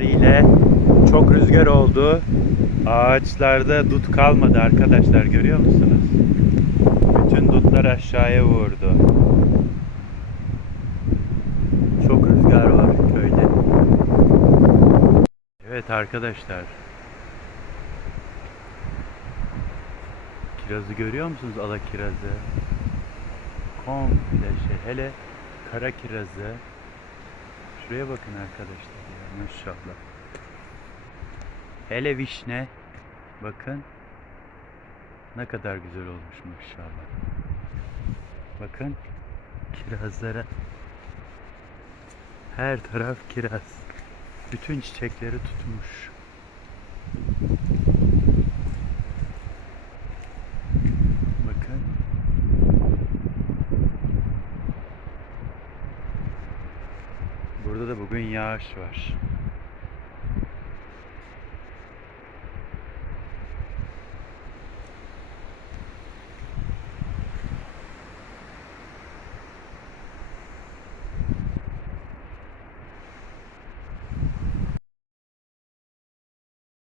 ile çok rüzgar oldu. Ağaçlarda dut kalmadı arkadaşlar görüyor musunuz? Bütün dutlar aşağıya vurdu. Çok rüzgar var köyde. Evet arkadaşlar. Kirazı görüyor musunuz ala kirazı? Komple şey. Hele kara kirazı. Şuraya bakın arkadaşlar ya maşallah. Hele vişne. Bakın. Ne kadar güzel olmuş maşallah. Bakın kirazlara. Her taraf kiraz. Bütün çiçekleri tutmuş. Bakın. Burada da bugün yağış var.